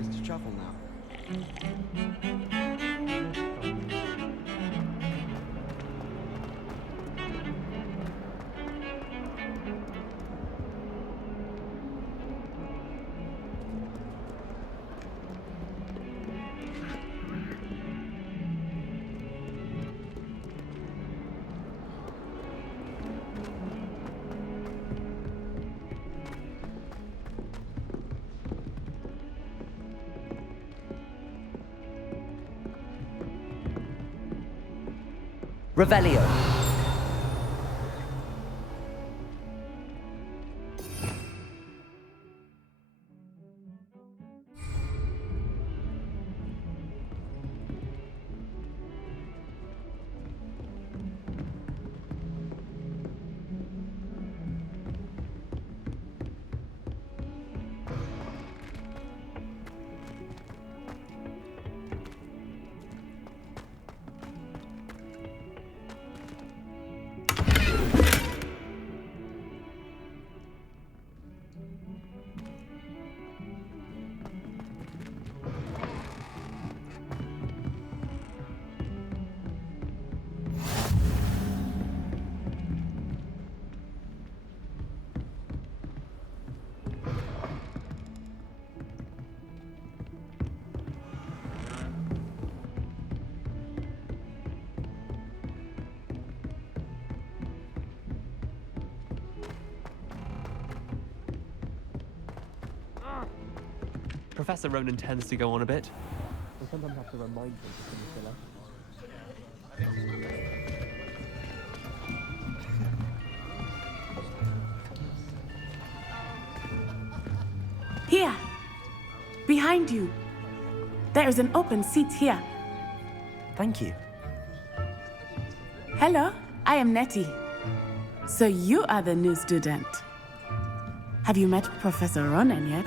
ways to travel now. Revelio. Professor Ronan tends to go on a bit. I sometimes have to remind him to finish the lesson. Here! Behind you! There is an open seat here. Thank you. Hello, I am Nettie. So you are the new student. Have you met Professor Ronan yet?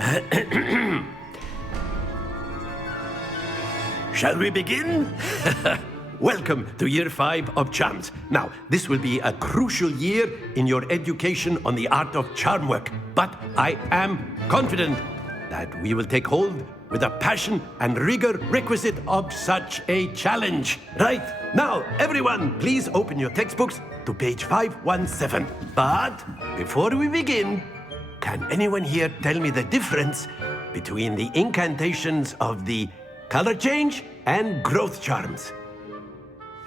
Shall we begin? Welcome to Year 5 of Charms. Now, this will be a crucial year in your education on the art of charm work. But I am confident that we will take hold with the passion and rigor requisite of such a challenge. Right, now, everyone, please open your textbooks to page 517. But before we begin, can anyone here tell me the difference between the incantations of the color change and growth charms?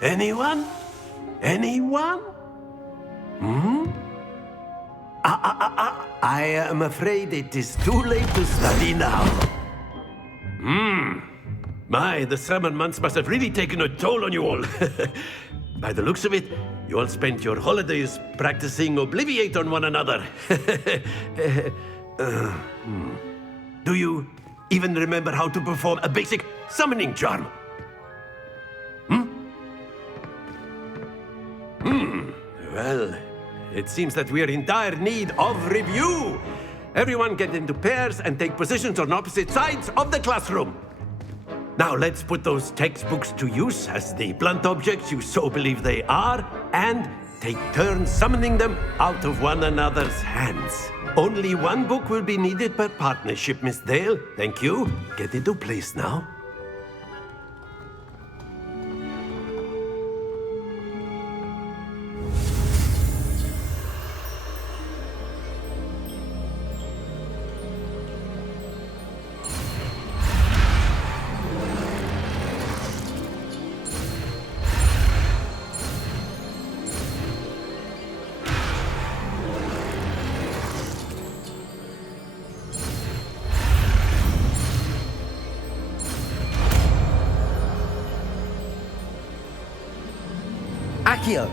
Anyone? Anyone? I am afraid it is too late to study now. My, the summer months must have really taken a toll on you all. By the looks of it, you all spent your holidays practicing Obliviate on one another. Do you even remember how to perform a basic summoning charm? Well, it seems that we are in dire need of review. Everyone get into pairs and take positions on opposite sides of the classroom. Now let's put those textbooks to use as the blunt objects you so believe they are, and take turns summoning them out of one another's hands. Only one book will be needed per partnership, Miss Dale. Thank you. Get into place now. Accio.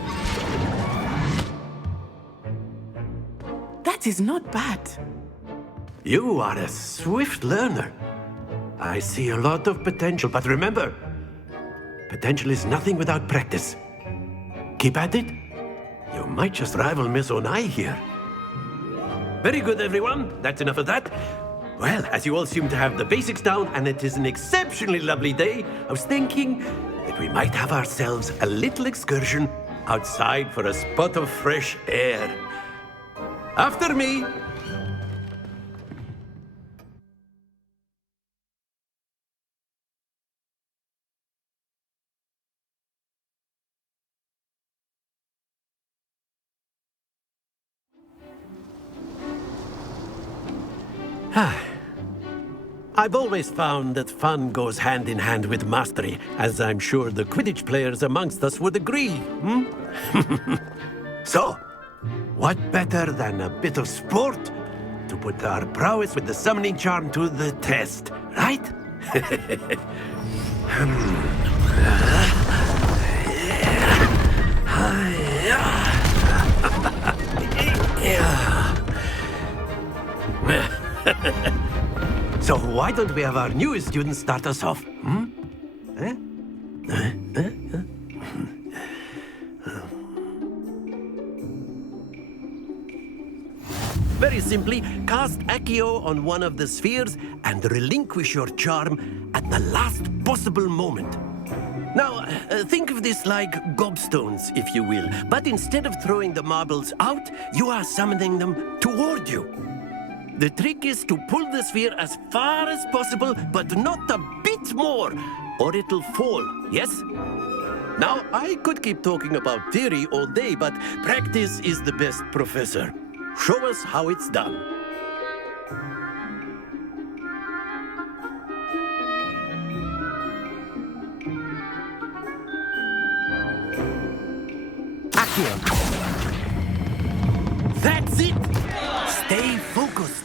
That is not bad. You are a swift learner. I see a lot of potential, but remember, potential is nothing without practice. Keep at it. You might just rival Miss Onai here. Very good, everyone. That's enough of that. Well, as you all seem to have the basics down, and it is an exceptionally lovely day, I was thinking that we might have ourselves a little excursion outside for a spot of fresh air. After me. I've always found that fun goes hand in hand with mastery, as I'm sure the Quidditch players amongst us would agree. So, what better than a bit of sport to put our prowess with the summoning charm to the test, right? So why don't we have our newest student start us off? Very simply, cast Accio on one of the spheres and relinquish your charm at the last possible moment. Now, think of this like gobstones, if you will, but instead of throwing the marbles out, you are summoning them toward you. The trick is to pull the sphere as far as possible, but not a bit more, or it'll fall, yes? Now, I could keep talking about theory all day, but practice is the best professor. Show us how it's done. Accio. That's it! Stay focused.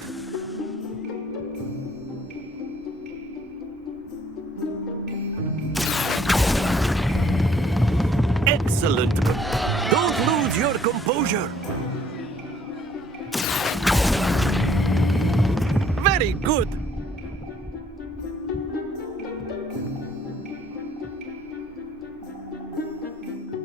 Excellent. Don't lose your composure. Very good.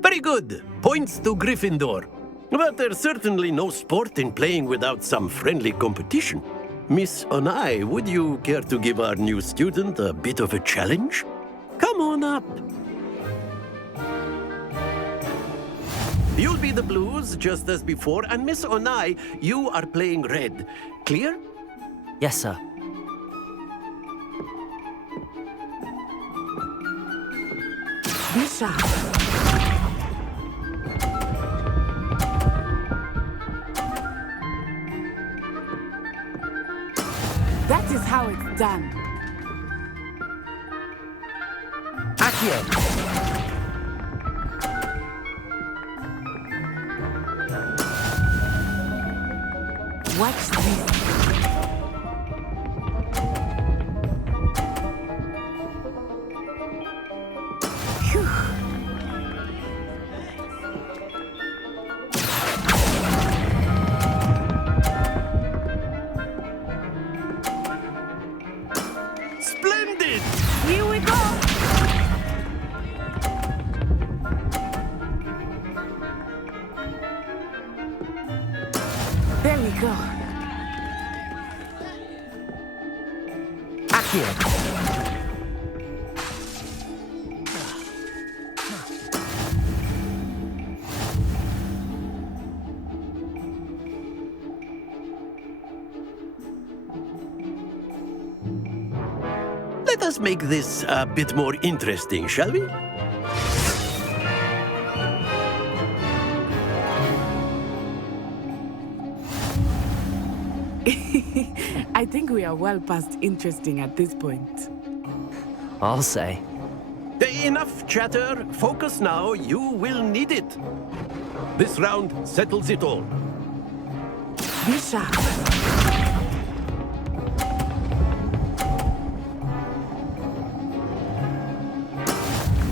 Very good. Points to Gryffindor. But there's certainly no sport in playing without some friendly competition. Miss Onai, would you care to give our new student a bit of a challenge? Come on up. You'll be the blues, just as before, and Miss Onai, you are playing red. Clear? Yes, sir. Be sharp. That is how it's done. Accio. Watch this. Phew. Splendid! Here we go. There we go. Accio. Let us make this a bit more interesting, shall we? I think we are well past interesting at this point. I'll say. Enough chatter. Focus now. You will need it. This round settles it all. Be sharp.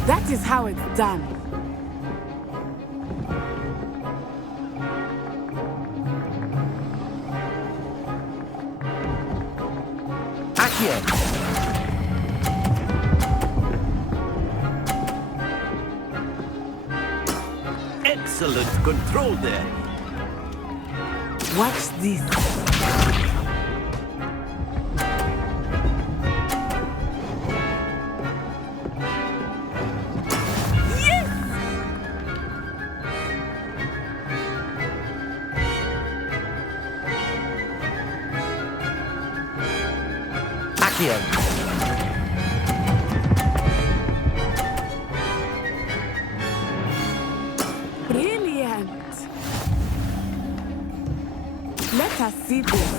That is how it's done. Accio. Excellent control there. Watch this. Accio. Brilliant. Let us see this.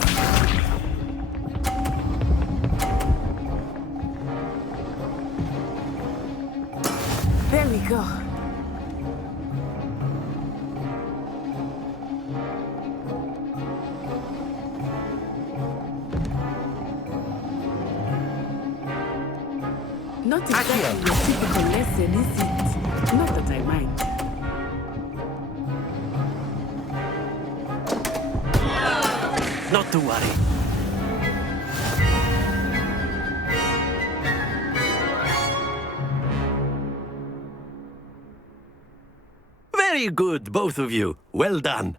go. Not exactly your typical lesson, is it? Not that I mind. Not to worry. Very good, both of you. Well done.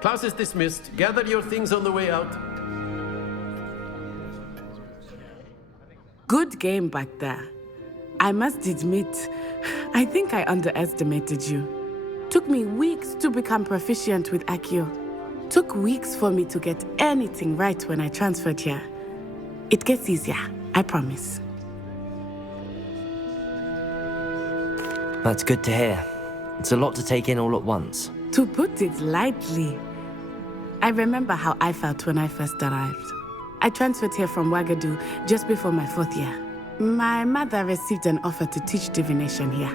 Class is dismissed. Gather your things on the way out. Good game back there. I must admit, I think I underestimated you. Took me weeks to become proficient with Accio. Took weeks for me to get anything right when I transferred here. It gets easier, I promise. That's good to hear. It's a lot to take in all at once. To put it lightly, I remember how I felt when I first arrived. I transferred here from Ouagadougou just before my 4th year. My mother received an offer to teach divination here.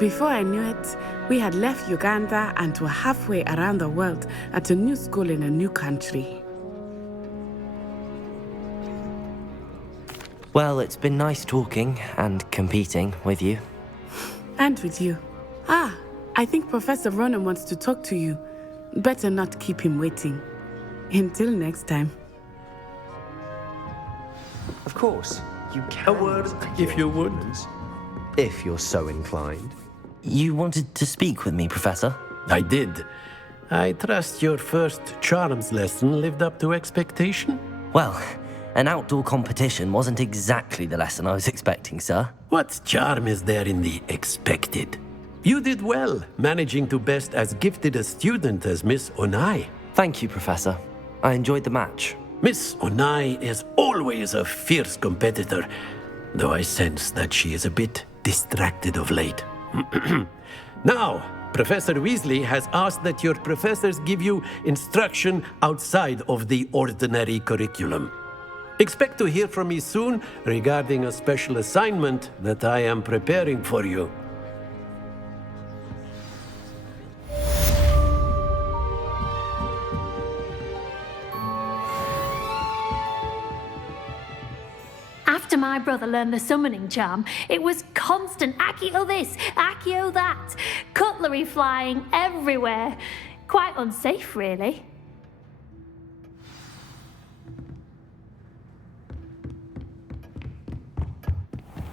Before I knew it, we had left Uganda and were halfway around the world at a new school in a new country. Well, it's been nice talking and competing with you. And with you. Ah, I think Professor Ronan wants to talk to you. Better not keep him waiting. Until next time. Of course, you can. A word, if you would. If you're so inclined. You wanted to speak with me, Professor? I did. I trust your first charms lesson lived up to expectation? Well, an outdoor competition wasn't exactly the lesson I was expecting, sir. What charm is there in the expected? You did well, managing to best as gifted a student as Miss Onai. Thank you, Professor. I enjoyed the match. Miss Onai is always a fierce competitor, though I sense that she is a bit distracted of late. Now, Professor Weasley has asked that your professors give you instruction outside of the ordinary curriculum. Expect to hear from me soon regarding a special assignment that I am preparing for you. After my brother learned the summoning charm, it was constant Accio this, Accio that, cutlery flying everywhere. Quite unsafe, really.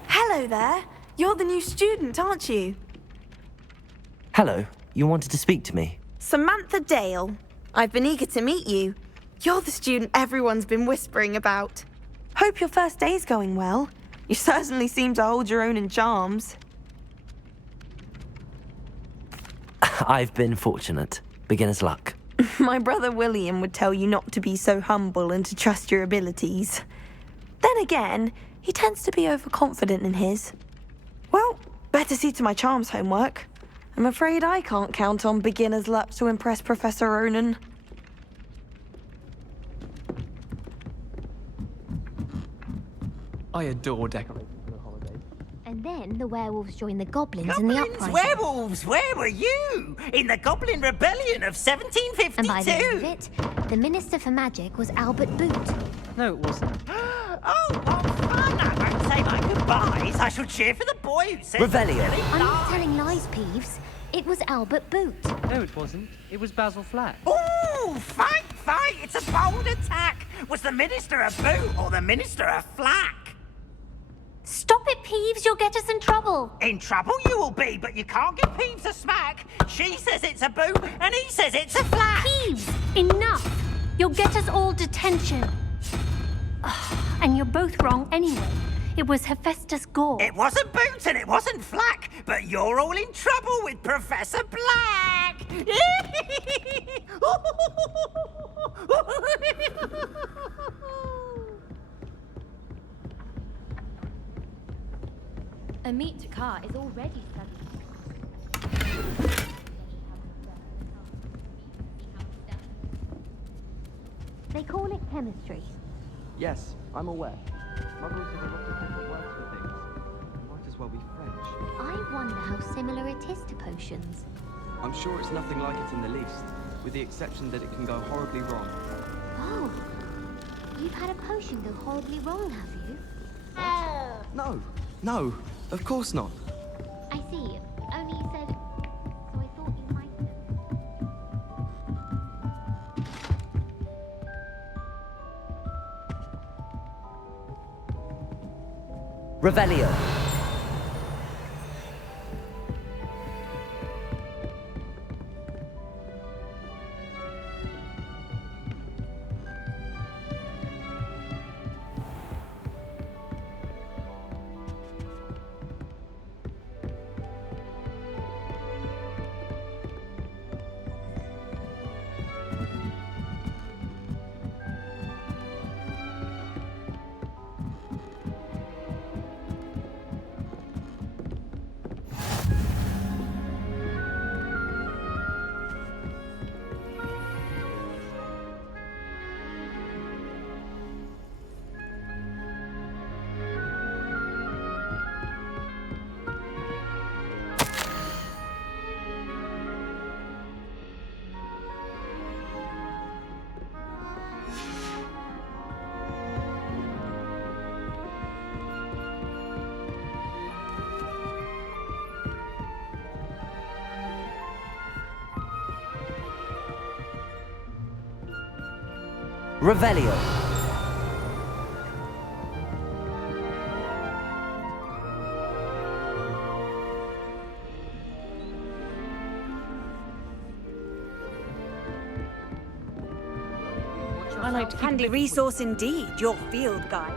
Hello there. You're the new student, aren't you? Hello, you wanted to speak to me? Samantha Dale. I've been eager to meet you. You're the student everyone's been whispering about. Hope your first day's going well. You certainly seem to hold your own in charms. I've been fortunate. Beginner's luck. My brother William would tell you not to be so humble and to trust your abilities. Then again, he tends to be overconfident in his. Well, better see to my charms homework. I'm afraid I can't count on beginner's luck to impress Professor Ronan. I adore decorating for the holidays. And then the werewolves joined the goblins in the Goblins, uprising. werewolves, where were you? In the Goblin Rebellion of 1752? And by the end of it, the Minister for Magic was Albert Boot. No, it wasn't. Oh, what fun! I won't say my goodbyes. I shall cheer for the boy who said... Revelio. I'm not telling lies, Peeves. It was Albert Boot. No, it wasn't. It was Basil Flack. Ooh, fight, fight! It's a bold attack! Was the Minister a boot or the Minister a flack? Stop it, Peeves, you'll get us in trouble. In trouble you will be, but you can't give Peeves a smack. She says it's a boot, and he says it's a flack. Peeves, enough. You'll get us all detention. Ugh, and you're both wrong anyway. It was Hephaestus Gore. It wasn't boot and it wasn't flack, but you're all in trouble with Professor Black. A meet to car is already They call it chemistry. Yes, I'm aware. Muggles have a lot of different words for things. It might as well be French. I wonder how similar it is to potions. I'm sure it's nothing like it in the least, with the exception that it can go horribly wrong. Oh, you've had a potion go horribly wrong, have you? No, of course not. I see. Only you said... So I thought you might have. Revelio. Revelio. I like to handy resource indeed, your field guide.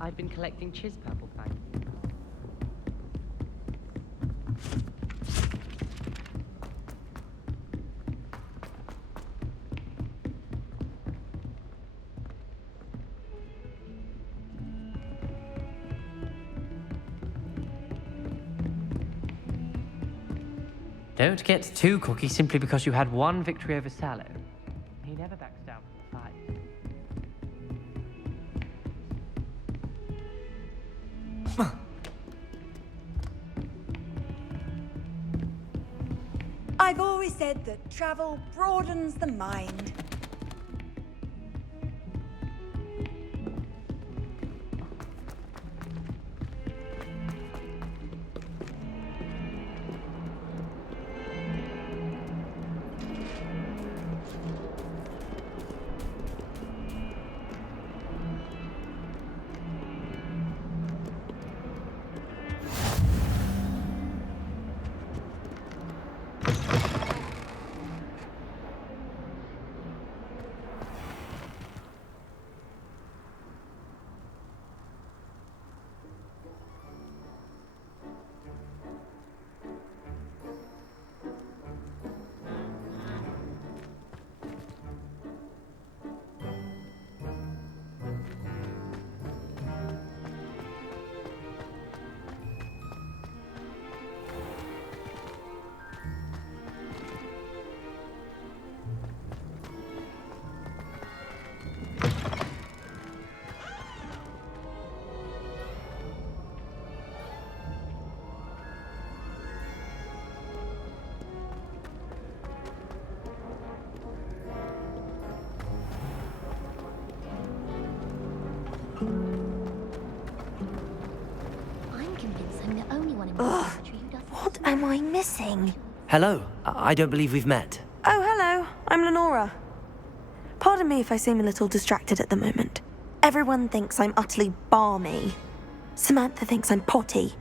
I've been collecting purple fangs. Don't get too cocky simply because you had one victory over Sallow. always said that travel broadens the mind. I'm convinced I'm the only one in my country who doesn't. What am I missing? Hello, I don't believe we've met. Oh, hello. I'm Lenora. Pardon me if I seem a little distracted at the moment. Everyone thinks I'm utterly balmy. Samantha thinks I'm potty.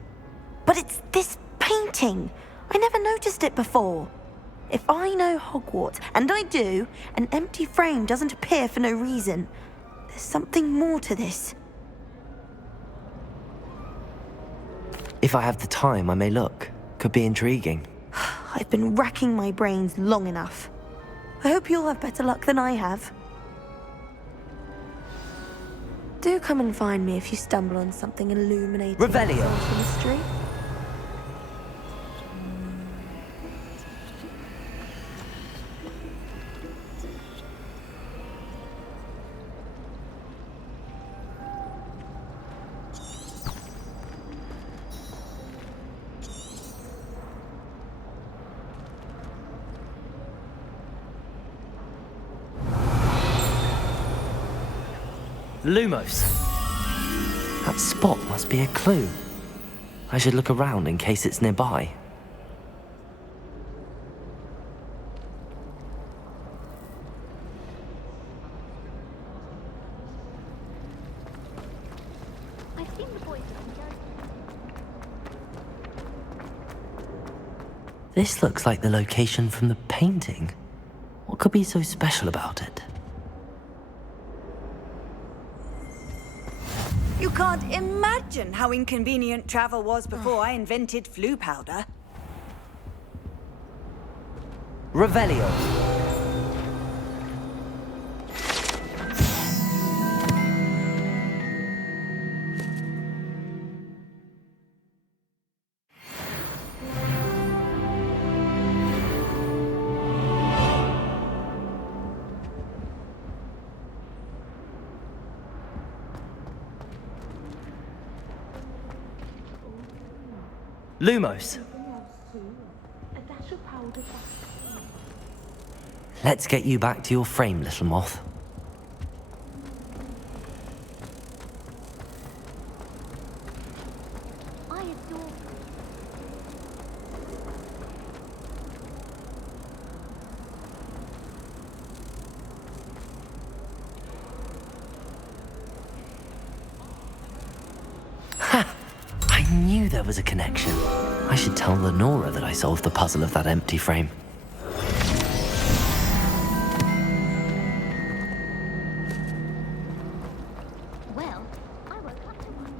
But it's this painting. I never noticed it before. If I know Hogwarts, and I do, an empty frame doesn't appear for no reason. There's something more to this. If I have the time, I may look. Could be intriguing. I've been racking my brains long enough. I hope you'll have better luck than I have. Do come and find me if you stumble on something illuminating Revelio. the mystery. Lumos. That spot must be a clue. I should look around in case it's nearby. I've seen the boys go. This looks like the location from the painting. What could be so special about it? You can't imagine how inconvenient travel was before I invented flu powder. Revelio. Lumos. Let's get you back to your frame, little moth. I adore. Ha! I knew there was a connection. I should tell Lenora that I solved the puzzle of that empty frame. Well, I woke up to one.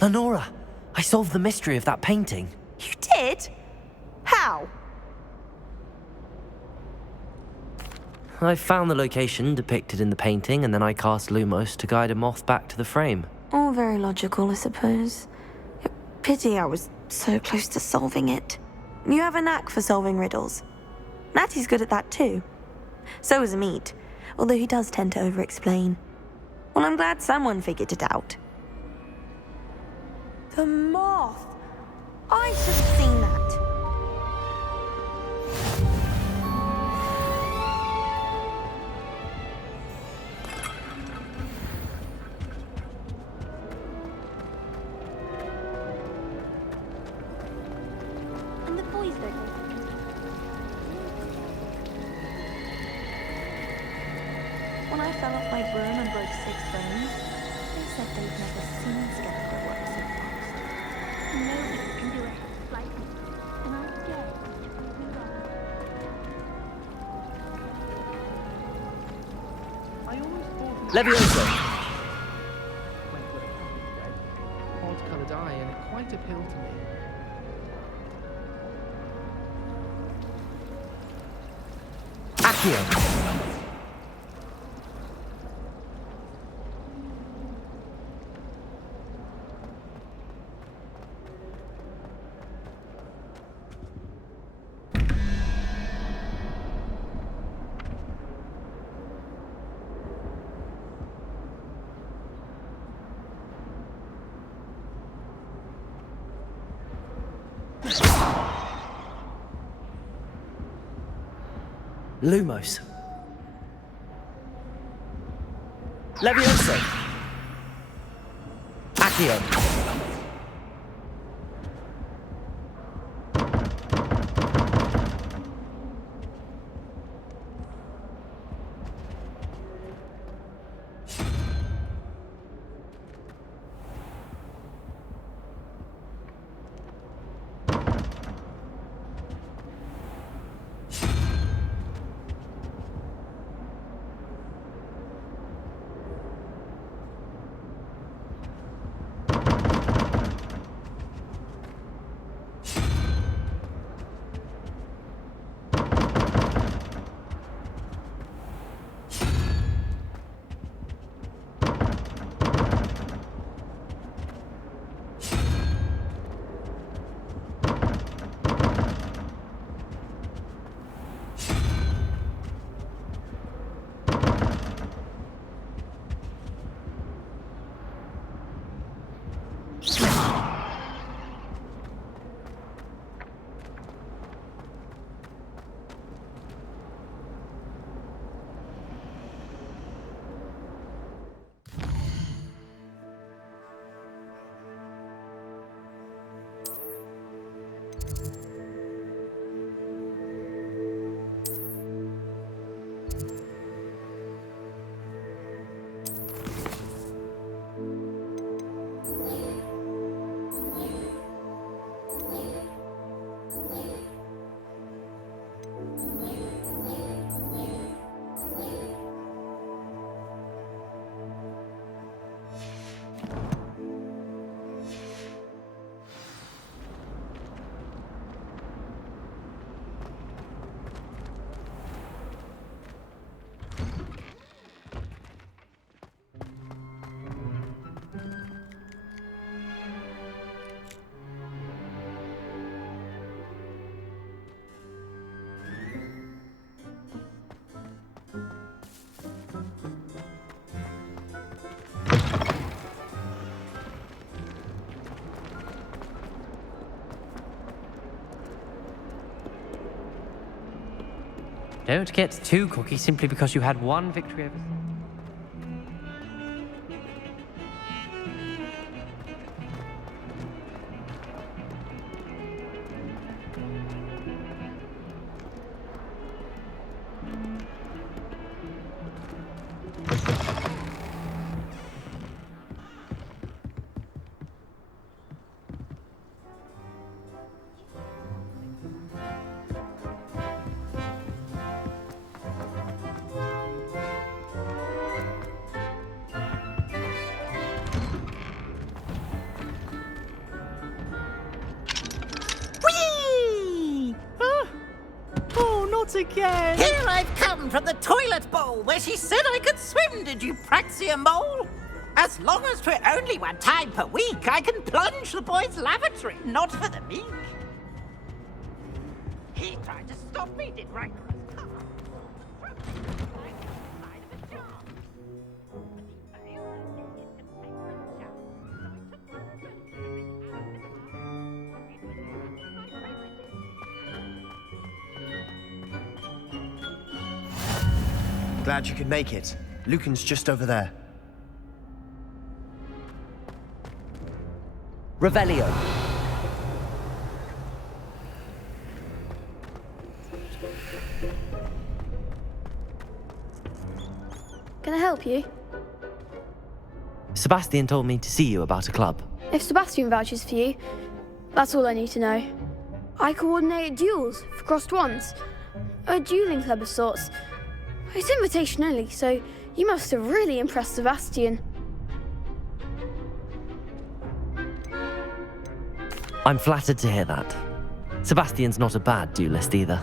Lenora, I solved the mystery of that painting. You did? How? I found the location depicted in the painting, and then I cast Lumos to guide a moth back to the frame. All very logical, I suppose. Pity I was so close to solving it. You have a knack for solving riddles. Natty's good at that too. So is Amit, although he does tend to over-explain. Well, I'm glad someone figured it out. The moth! I should have seen that. And the boys don't know. When I fell off my broom and broke 6 bones, they said they'd never seen Scarecrow work so fast. Nobody can do a hex like me, and I dare you to prove me wrong. I always thought Leviosa! went with a puppy dead. Odd-coloured eye, and it quite appealed to me. Accio! Lumos. Leviosa. Accio. Don't get too cocky simply because you had one victory over... Again. Here I've come from the toilet bowl where she said I could swim, did you praxia mole? As long as 'twere only 1 time per week, I can plunge the boy's lavatory, not for the meek. He tried to stop me, did Rancorous. Glad you could make it. Lucan's just over there. Revelio. Can I help you? Sebastian told me to see you about a club. If Sebastian vouches for you, that's all I need to know. I coordinate duels for crossed wands. A dueling club of sorts. It's invitation only, so you must have really impressed Sebastian. I'm flattered to hear that. Sebastian's not a bad duelist either.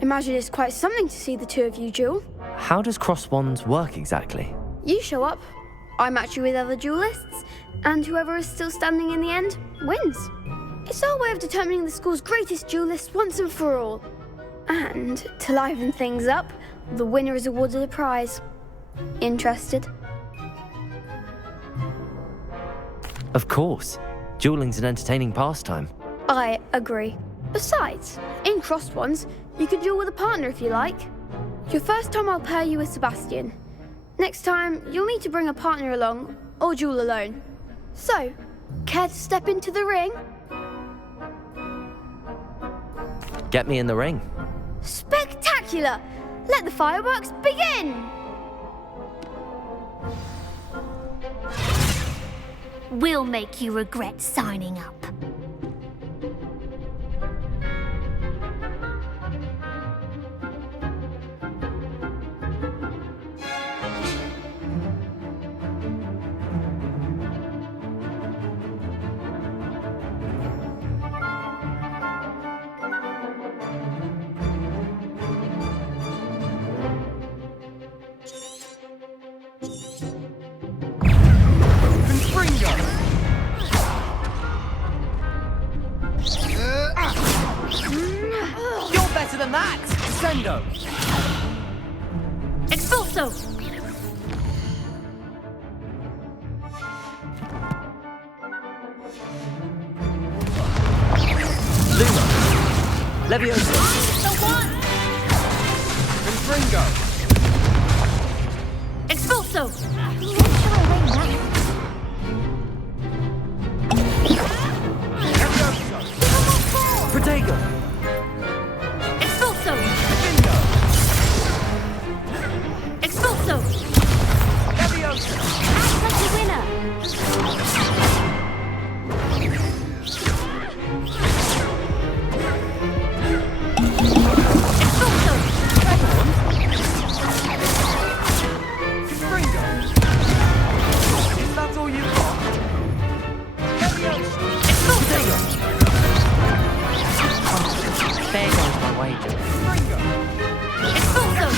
Imagine it's quite something to see the two of you duel. How does cross wands work exactly? You show up, I match you with other duelists, and whoever is still standing in the end wins. It's our way of determining the school's greatest duelist once and for all. And to liven things up, the winner is awarded a prize. Interested? Of course. Dueling's an entertaining pastime. I agree. Besides, in crossed ones, you can duel with a partner if you like. Your first time I'll pair you with Sebastian. Next time, you'll need to bring a partner along, or duel alone. So, care to step into the ring? Get me in the ring. Spectacular! Let the fireworks begin! We'll make you regret signing up. You're better than that! Sendo! Expulso! Luma! Leviosa! The one! Confringo! Expulso! Protego! Expulso! Expulso! Leviosa! Act like a winner! Expulso! Confringo! Is that all you've got? Leviosa! Expulso! There goes my wager. Confringo! Expulso!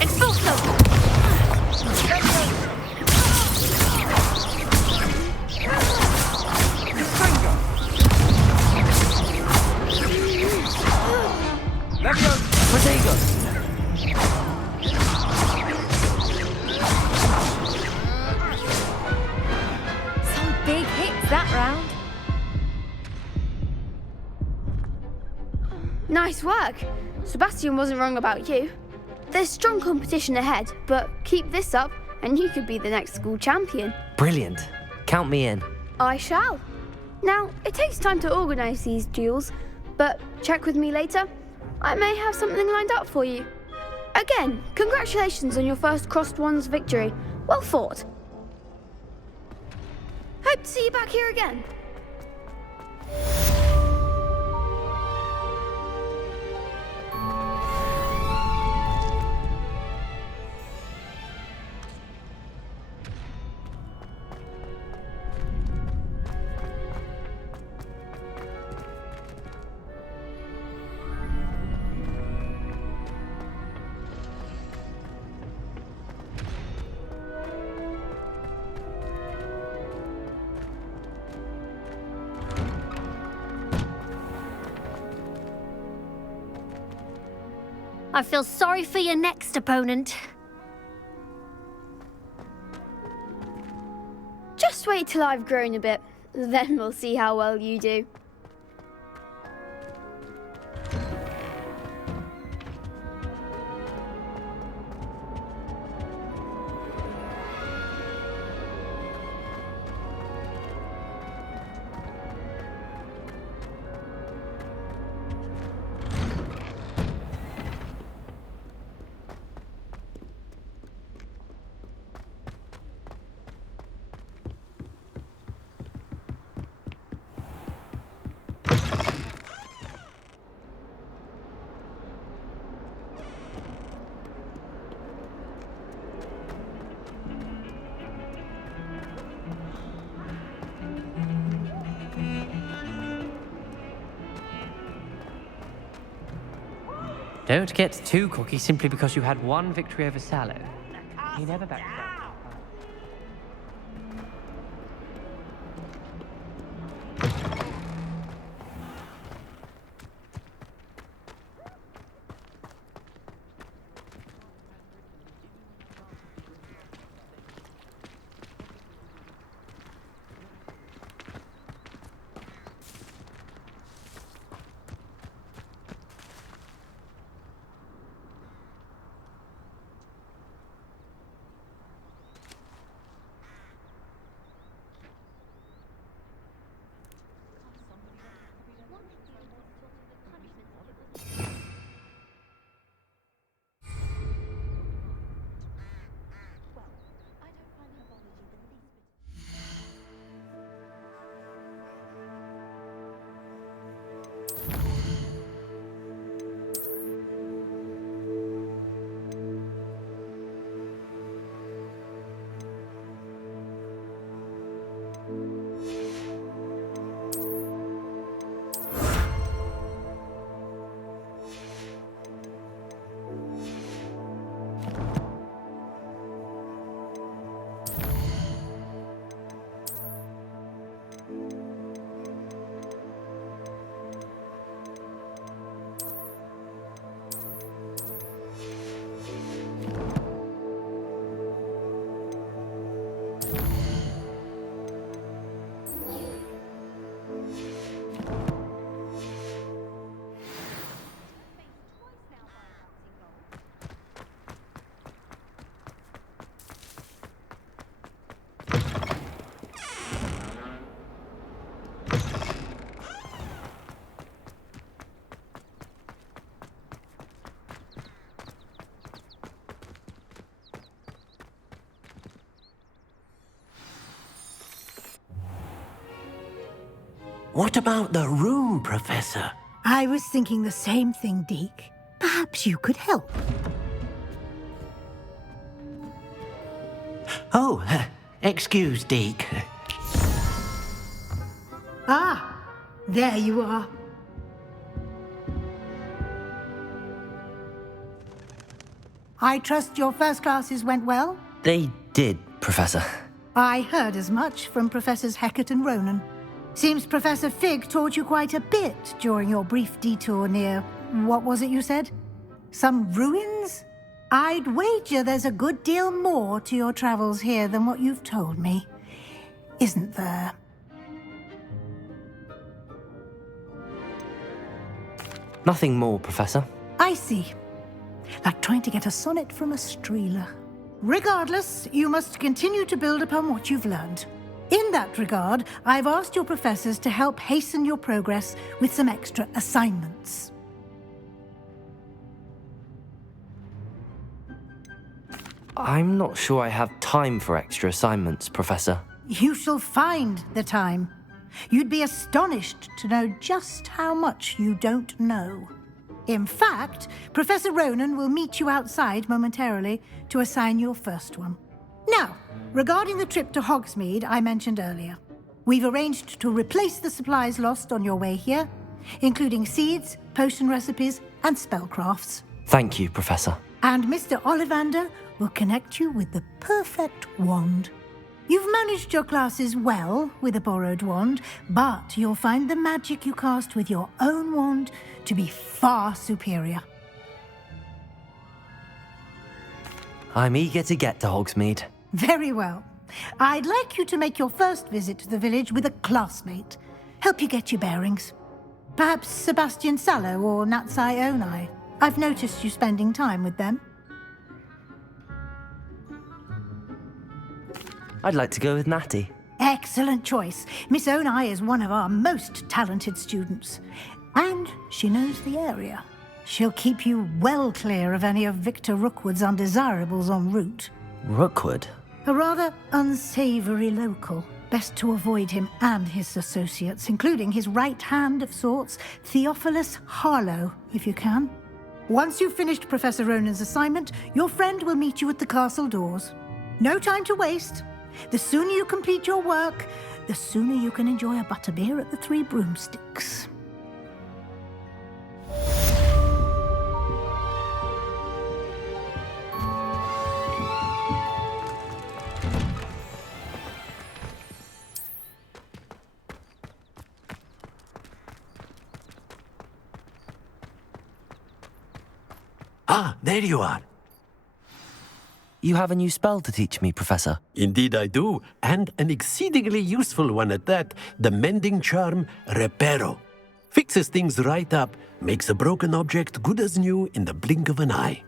Expulso! Confringo! Leviosa! Protego! Some big hits that round. Nice work. Sebastian wasn't wrong about you. There's strong competition ahead, but keep this up and you could be the next school champion. Brilliant. Count me in. I shall. Now, it takes time to organise these duels, but check with me later. I may have something lined up for you. Again, congratulations on your first crossed wands victory. Well fought. Hope to see you back here again. I feel sorry for your next opponent. Just wait till I've grown a bit, then we'll see how well you do. Don't get too cocky simply because you had one victory over Sallow. He never backed down. What about the room, Professor? I was thinking the same thing, Deke. Perhaps you could help. Oh, excuse, Deke. Ah, there you are. I trust your first classes went well? They did, Professor. I heard as much from Professors Hecat and Ronan. Seems Professor Fig taught you quite a bit during your brief detour near... what was it you said? Some ruins? I'd wager there's a good deal more to your travels here than what you've told me. Isn't there? Nothing more, Professor. I see. Like trying to get a sonnet from a streeler. Regardless, you must continue to build upon what you've learned. In that regard, I've asked your professors to help hasten your progress with some extra assignments. I'm not sure I have time for extra assignments, Professor. You shall find the time. You'd be astonished to know just how much you don't know. In fact, Professor Ronan will meet you outside momentarily to assign your first one. Now, regarding the trip to Hogsmeade I mentioned earlier, we've arranged to replace the supplies lost on your way here, including seeds, potion recipes, and spellcrafts. Thank you, Professor. And Mr. Ollivander will connect you with the perfect wand. You've managed your classes well with a borrowed wand, but you'll find the magic you cast with your own wand to be far superior. I'm eager to get to Hogsmeade. Very well. I'd like you to make your first visit to the village with a classmate. Help you get your bearings. Perhaps Sebastian Sallow or Natsai Onai. I've noticed you spending time with them. I'd like to go with Natty. Excellent choice. Miss Onai is one of our most talented students. And she knows the area. She'll keep you well clear of any of Victor Rookwood's undesirables en route. Rookwood? A rather unsavory local. Best to avoid him and his associates, including his right hand of sorts, Theophilus Harlow, if you can. Once you've finished Professor Ronan's assignment, your friend will meet you at the castle doors. No time to waste. The sooner you complete your work, the sooner you can enjoy a butterbeer at the Three Broomsticks. Ah, there you are. You have a new spell to teach me, Professor. Indeed I do, and an exceedingly useful one at that. The mending charm, Reparo. Fixes things right up, makes a broken object good as new in the blink of an eye.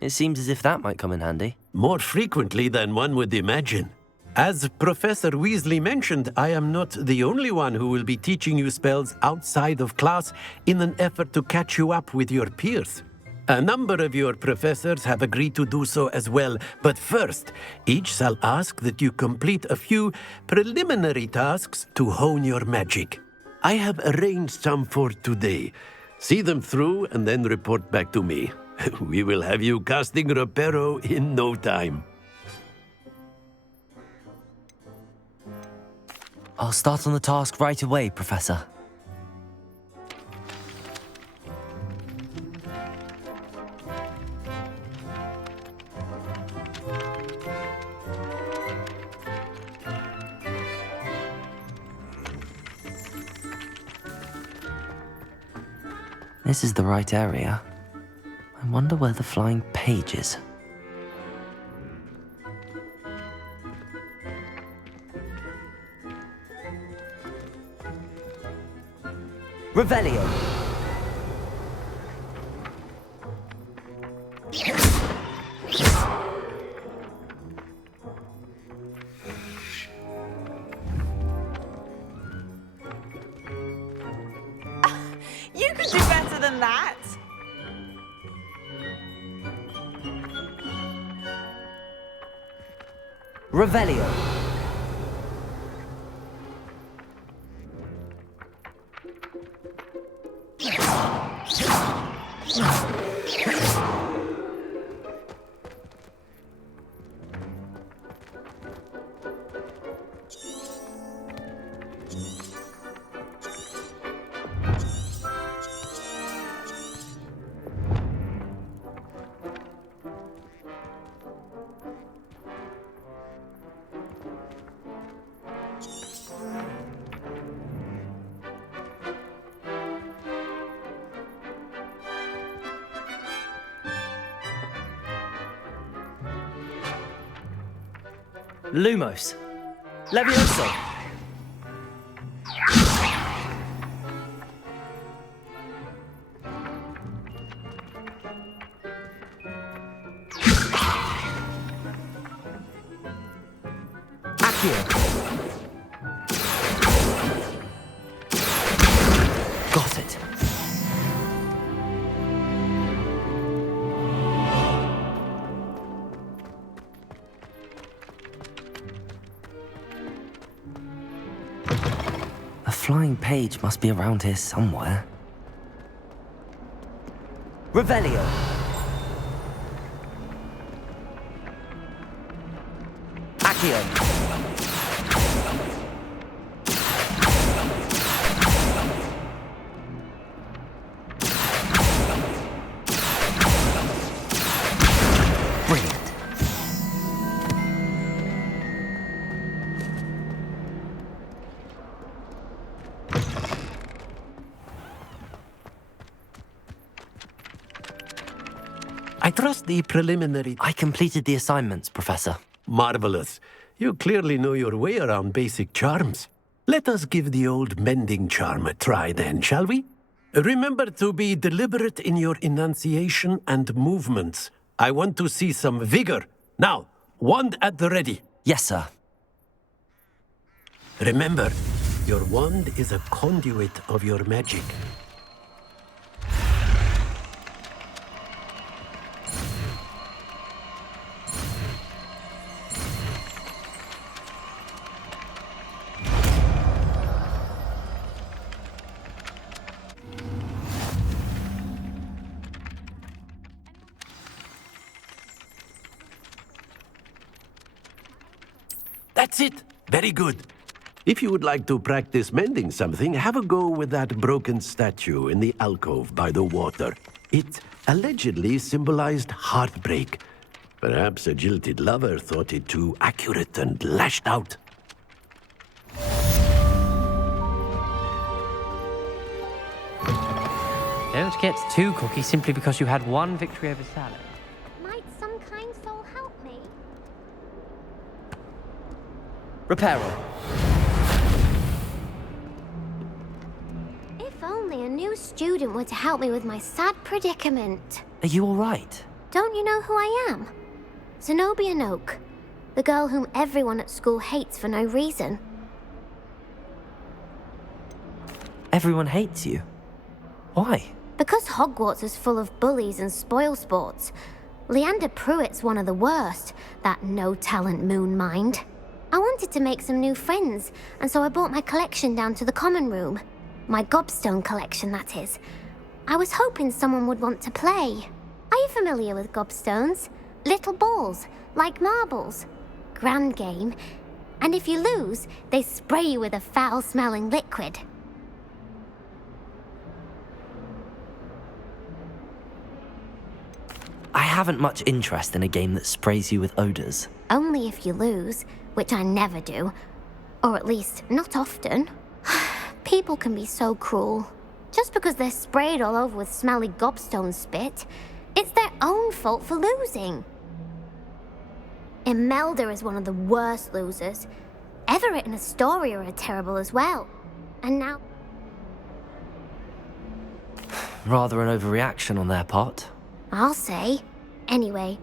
It seems as if that might come in handy. More frequently than one would imagine. As Professor Weasley mentioned, I am not the only one who will be teaching you spells outside of class in an effort to catch you up with your peers. A number of your professors have agreed to do so as well, but first, each shall ask that you complete a few preliminary tasks to hone your magic. I have arranged some for today. See them through and then report back to me. We will have you casting Reparo in no time. I'll start on the task right away, Professor. This is the right area. I wonder where the flying page is. Revelio! You could do better than that. Revelio! Lumos. Levioso. Accio. Got it. A flying page must be around here somewhere. Revelio. Accio. I trust the preliminary... I completed the assignments, Professor. Marvelous. You clearly know your way around basic charms. Let us give the old mending charm a try then, shall we? Remember to be deliberate in your enunciation and movements. I want to see some vigor. Now, wand at the ready. Yes, sir. Remember, your wand is a conduit of your magic. That's it. Very good. If you would like to practice mending something, have a go with that broken statue in the alcove by the water. It allegedly symbolized heartbreak. Perhaps a jilted lover thought it too accurate and lashed out. Don't get too cocky simply because you had one victory over Sallow. Might some kind soul help me? Reparo. If only a new student were to help me with my sad predicament. Are you all right? Don't you know who I am? Zenobia Noak, the girl whom everyone at school hates for no reason. Everyone hates you. Why? Because Hogwarts is full of bullies and spoilsports. Leander Pruitt's one of the worst, that no-talent moon mind. I wanted to make some new friends, and so I brought my collection down to the common room. My gobstone collection, that is. I was hoping someone would want to play. Are you familiar with gobstones? Little balls, like marbles. Grand game. And if you lose, they spray you with a foul-smelling liquid. I haven't much interest in a game that sprays you with odors. Only if you lose, which I never do. Or at least, not often. People can be so cruel. Just because they're sprayed all over with smelly gobstone spit, it's their own fault for losing. Imelda is one of the worst losers. Everett and Astoria are terrible as well. And now... Rather an overreaction on their part. I'll say. Anyway,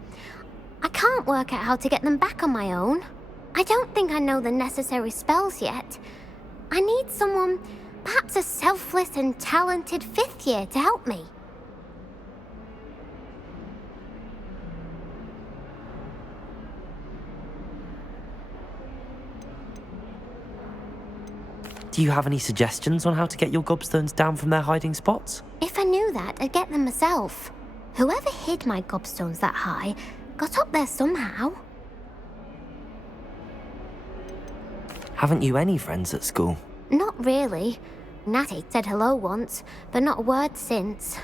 I can't work out how to get them back on my own. I don't think I know the necessary spells yet. I need someone, perhaps a selfless and talented fifth year to help me. Do you have any suggestions on how to get your gobstones down from their hiding spots? If I knew that, I'd get them myself. Whoever hid my gobstones that high got up there somehow. Haven't you any friends at school? Not really. Natty said hello once, but not a word since.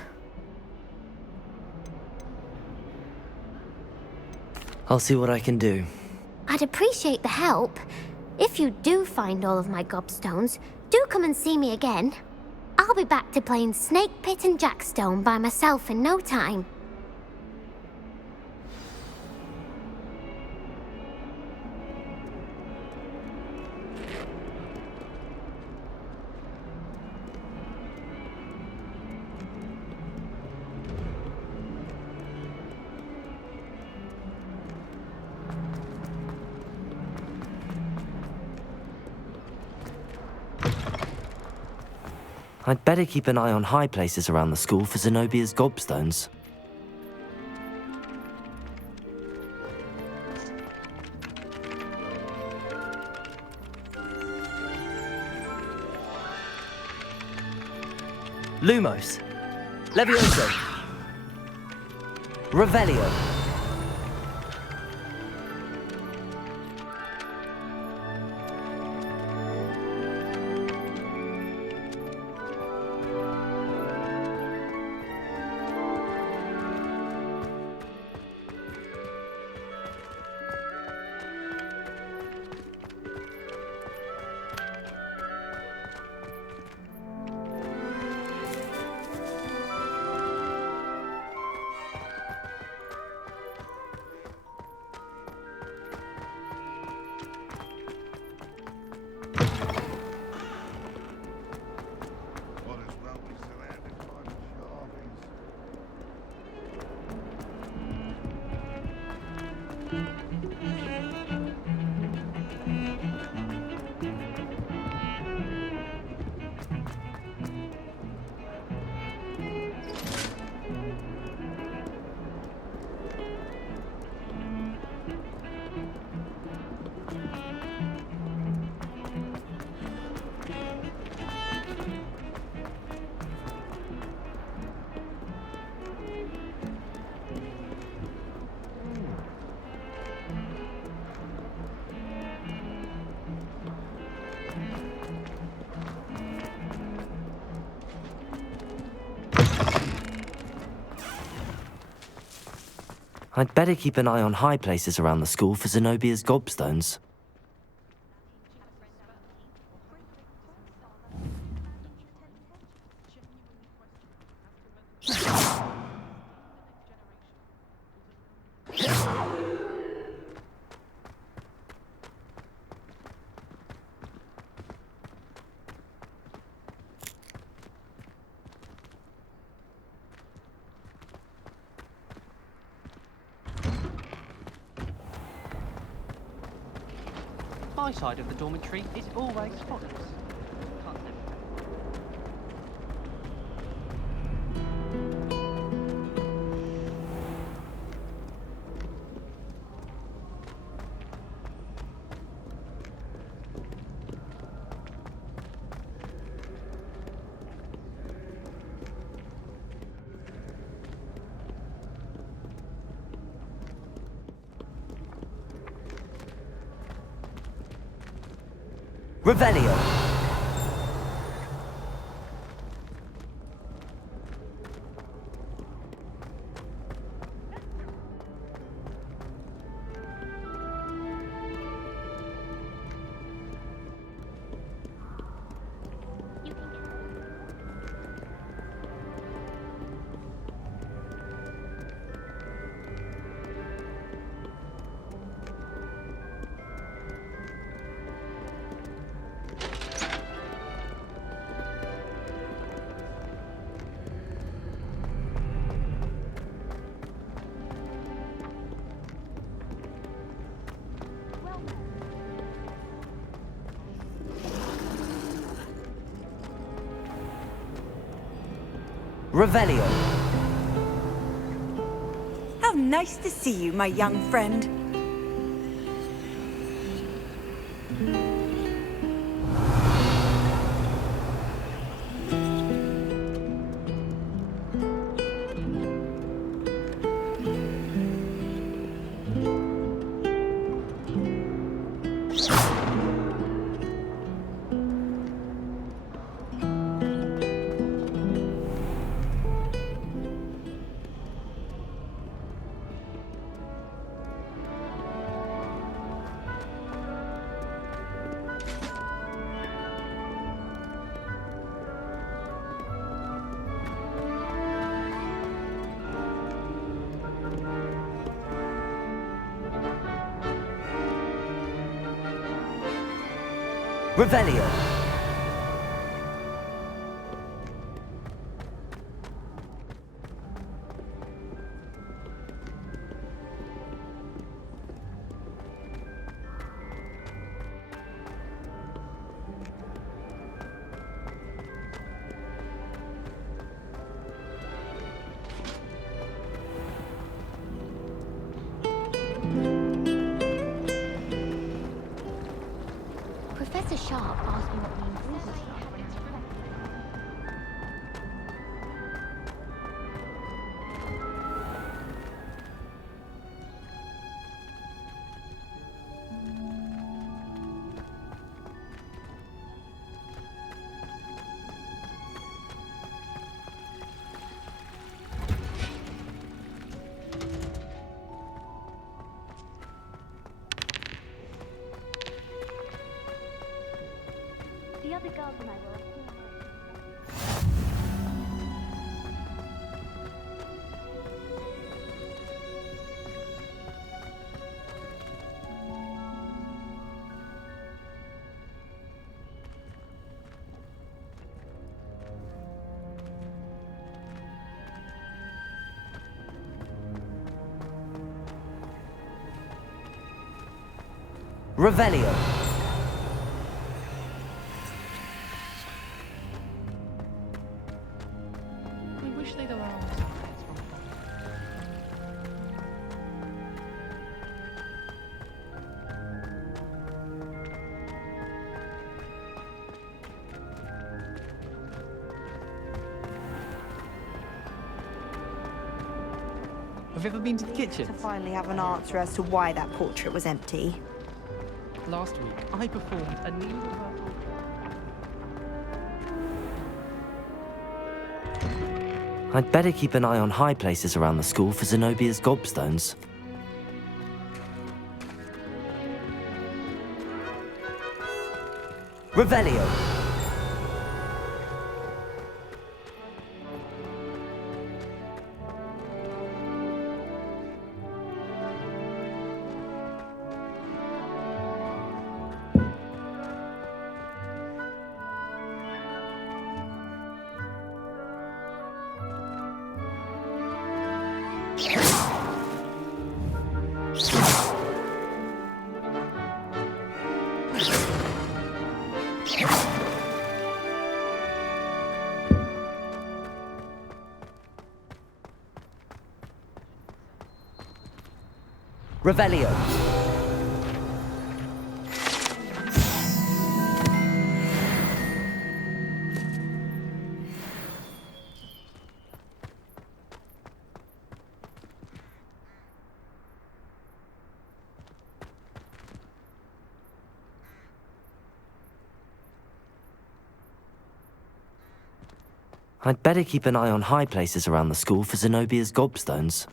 I'll see what I can do. I'd appreciate the help. If you do find all of my gobstones, do come and see me again. I'll be back to playing Snake Pit and Jackstone by myself in no time. I'd better keep an eye on high places around the school for Zenobia's gobstones. Lumos. Levioso. Revelio. I'd better keep an eye on high places around the school for Zenobia's gobstones. My side of the dormitory is always spotless. Revelio. Revelio. How nice to see you, my young friend. Revelio. Professor Sharp asked me what the improvements are. The other girls and I were Revelio. We wish they'd allow us. Have you ever been to the kitchen? To finally have an answer as to why that portrait was empty. Last week, I performed a knee reversal. I'd better keep an eye on high places around the school for Zenobia's gobstones. Revelio! Revelio! I'd better keep an eye on high places around the school for Zenobia's gobstones.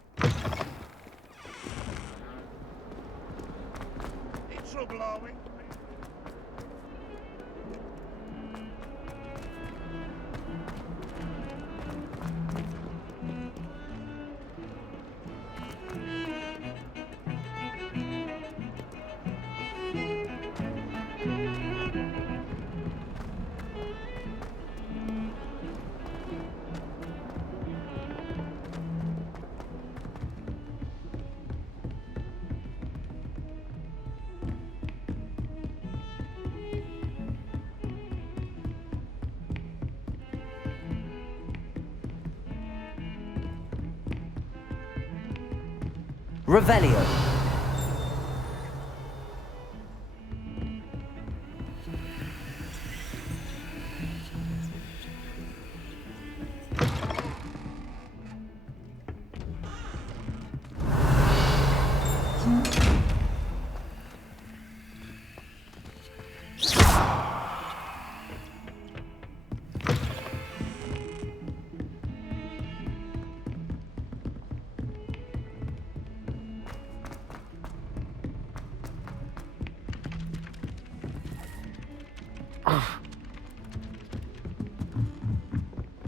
Revelio!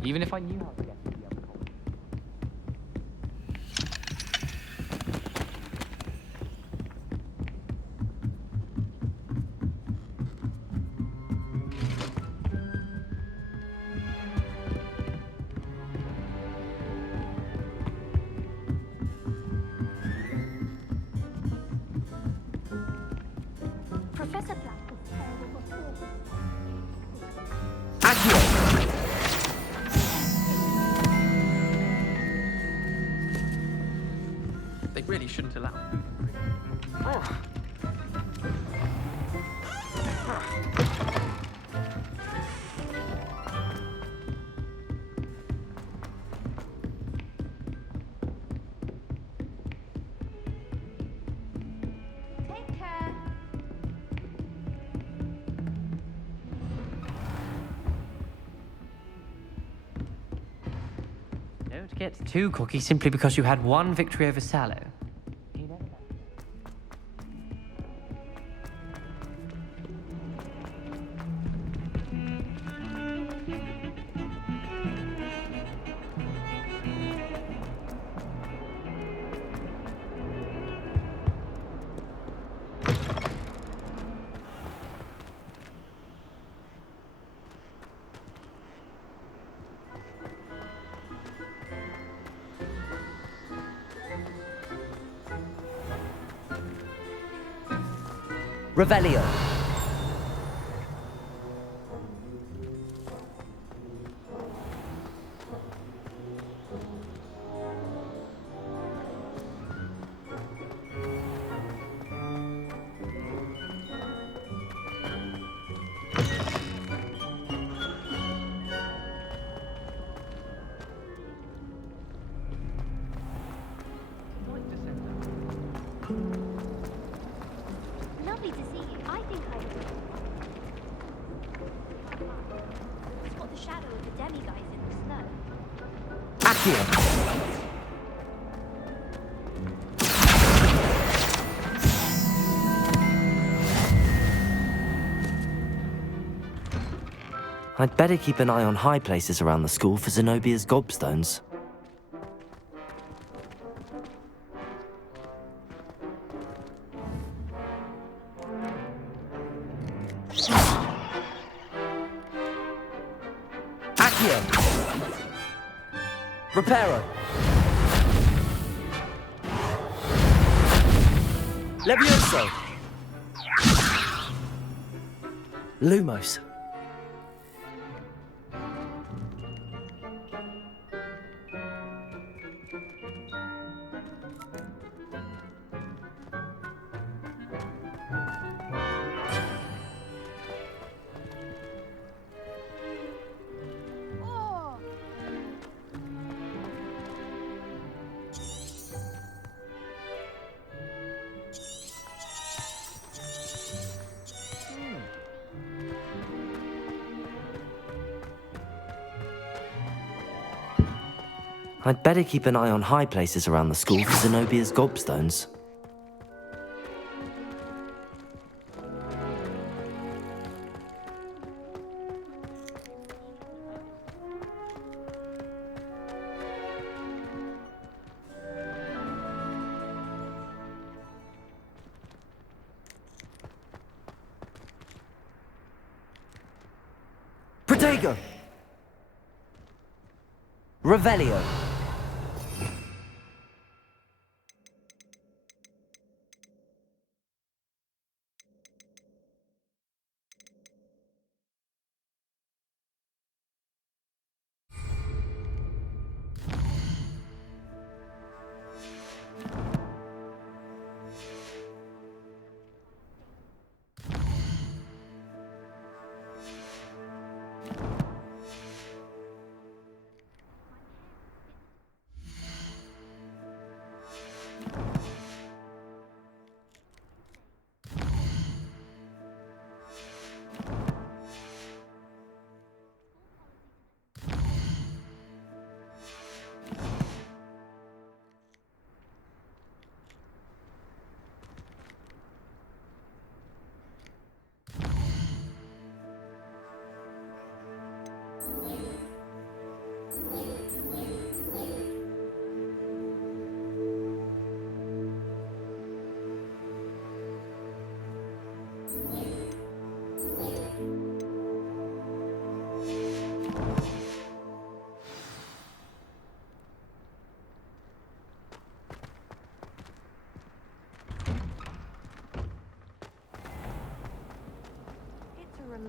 Even if I knew how to get to the other college. Professor Black was terrible before. They really shouldn't allow. Take care. Don't get too cocky simply because you had one victory over Sallow. Revelio! Lovely to see you. I think Accio. I'd better keep an eye on high places around the school for Zenobia's gobstones. Accio! Reparo! Levioso! Lumos! I'd better keep an eye on high places around the school for Zenobia's gobstones. Protego! Revelio!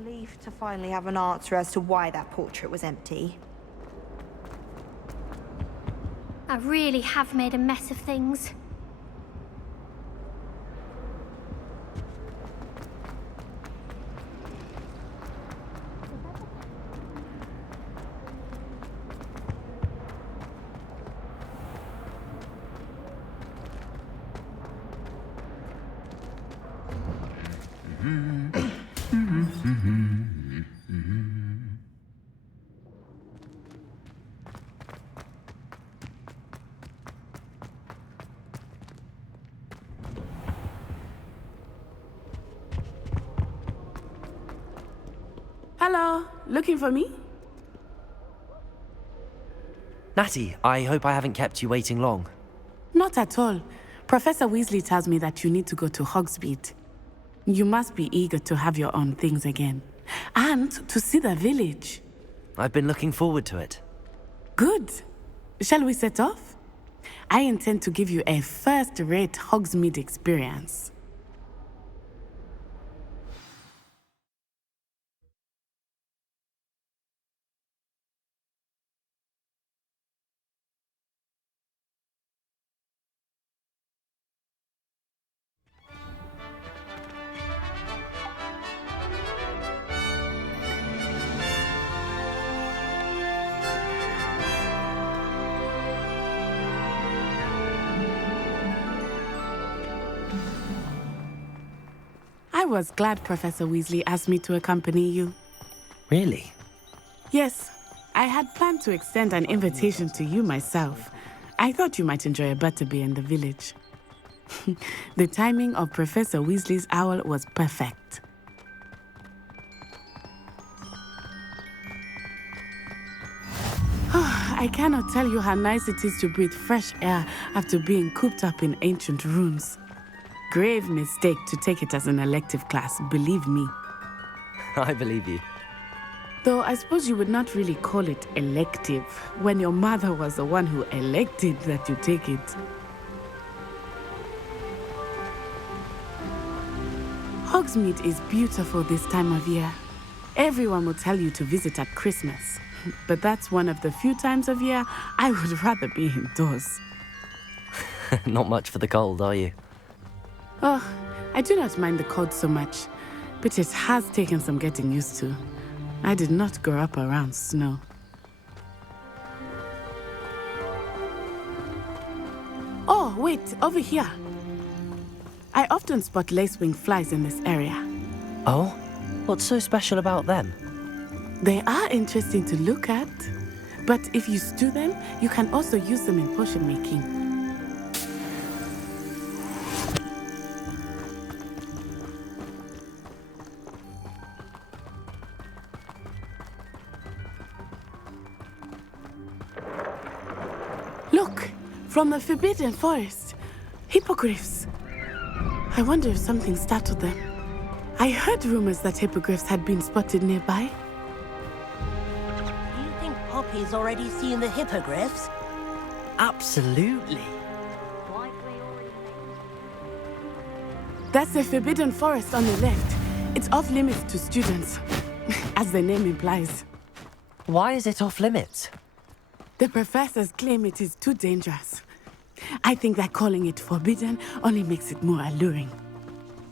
Relief to finally have an answer as to why that portrait was empty. I really have made a mess of things. Hello, looking for me? Natty, I hope I haven't kept you waiting long. Not at all. Professor Weasley tells me that you need to go to Hogsmeade. You must be eager to have your own things again. And to see the village. I've been looking forward to it. Good. Shall we set off? I intend to give you a first-rate Hogsmeade experience. I was glad Professor Weasley asked me to accompany you. Really? Yes. I had planned to extend an invitation to you myself. I thought you might enjoy a butterbeer in the village. The timing of Professor Weasley's owl was perfect. I cannot tell you how nice it is to breathe fresh air after being cooped up in ancient rooms. Grave mistake to take it as an elective class, believe me. I believe you. Though I suppose you would not really call it elective when your mother was the one who elected that you take it. Hogsmeade is beautiful this time of year. Everyone will tell you to visit at Christmas, but that's one of the few times of year I would rather be indoors. Not much for the cold, are you? Oh, I do not mind the cold so much, but it has taken some getting used to. I did not grow up around snow. Oh, wait, over here. I often spot lacewing flies in this area. Oh? What's so special about them? They are interesting to look at, but if you stew them, you can also use them in potion making. Look, from the Forbidden Forest, hippogriffs. I wonder if something startled them. I heard rumors that hippogriffs had been spotted nearby. Do you think Poppy's already seen the hippogriffs? Absolutely. That's the Forbidden Forest on the left. It's off limits to students, as the name implies. Why is it off limits? The professors claim it is too dangerous. I think that calling it forbidden only makes it more alluring.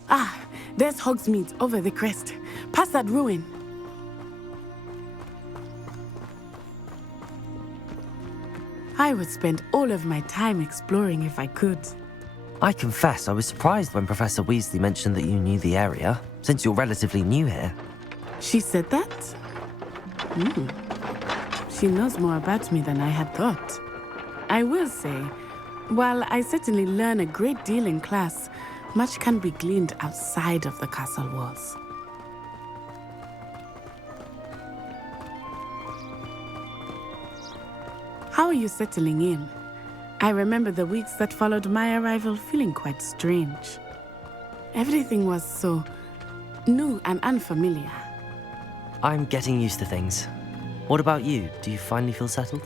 Ah, there's Hogsmeade over the crest. Past that ruin. I would spend all of my time exploring if I could. I confess I was surprised when Professor Weasley mentioned that you knew the area, since you're relatively new here. She said that? She knows more about me than I had thought. I will say, while I certainly learn a great deal in class, much can be gleaned outside of the castle walls. How are you settling in? I remember the weeks that followed my arrival feeling quite strange. Everything was so new and unfamiliar. I'm getting used to things. What about you? Do you finally feel settled?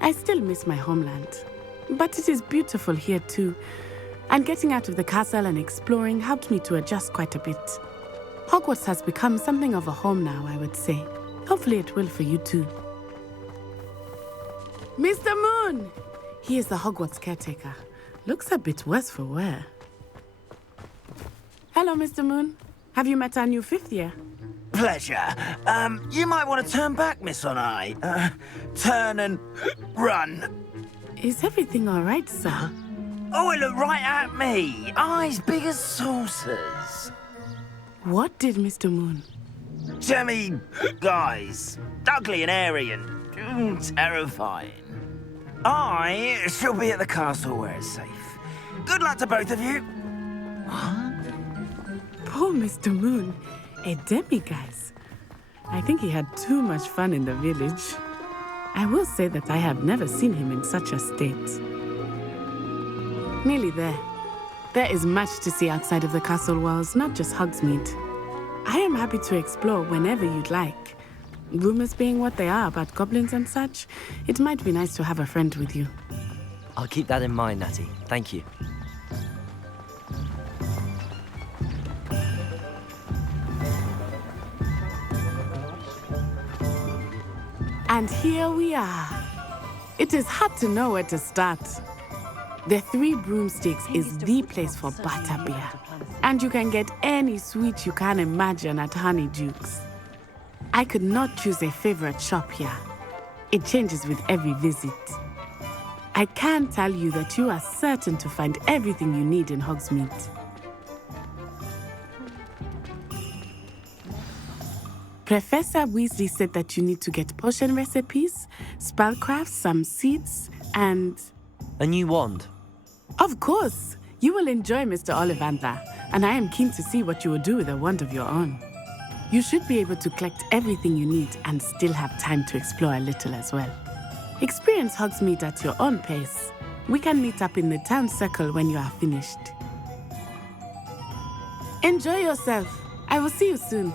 I still miss my homeland, but it is beautiful here too. And getting out of the castle and exploring helped me to adjust quite a bit. Hogwarts has become something of a home now, I would say. Hopefully it will for you too. Mr. Moon! He is the Hogwarts caretaker. Looks a bit worse for wear. Hello, Mr. Moon. Have you met our new fifth year? Pleasure. You might want to turn back, Miss On-Eye. Turn and run. Is everything all right, sir? Oh, it looked right at me. Eyes big as saucers. What did Mr. Moon? Jemmy guys. Ugly and airy and terrifying. I shall be at the castle where it's safe. Good luck to both of you. Poor Mr. Moon. A demiguise. I think he had too much fun in the village. I will say that I have never seen him in such a state. Nearly there. There is much to see outside of the castle walls, not just Hogsmeade. I am happy to explore whenever you'd like. Rumors being what they are about goblins and such, it might be nice to have a friend with you. I'll keep that in mind, Natty. Thank you. And here we are. It is hard to know where to start. The Three Broomsticks is the place for butterbeer. And you can get any sweet you can imagine at Honeydukes. I could not choose a favorite shop here. It changes with every visit. I can tell you that you are certain to find everything you need in Hogsmeade. Professor Weasley said that you need to get potion recipes, spellcraft, some seeds, and... A new wand. Of course! You will enjoy Mr. Ollivander, and I am keen to see what you will do with a wand of your own. You should be able to collect everything you need and still have time to explore a little as well. Experience Hogsmeade at your own pace. We can meet up in the town circle when you are finished. Enjoy yourself. I will see you soon.